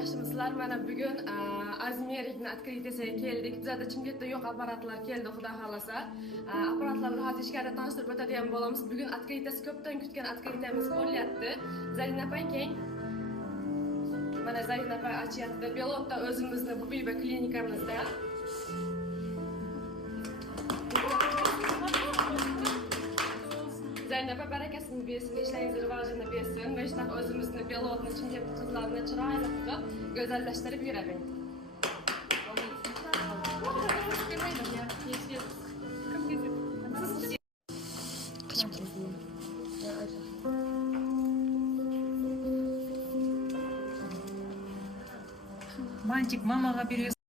yaxshimisizlar? Mana bugun Azmerikni открытиясiga keldik. Bizda Chimkentda yo'q apparatlar keldi, xudo xolasa. Apparatlarni hozir ichkarida tanishtirib o'tadigan bo'lamiz. Bugun открытияsi ko'pdan kutgan открытияmiz bo'lyapti. Zarina opang keng. Mana Zarina opang ochyapti. Belotda o'zimizni Bubilba klinikamizda. Zarina opa barakasini bersin, ishlaringizni rivojini bersin va shunaqa o'zimizni Belotni, Chimkent qizlarini chiroyli qilib go'zallashtirib yuravering. Мантик мамаға бересің.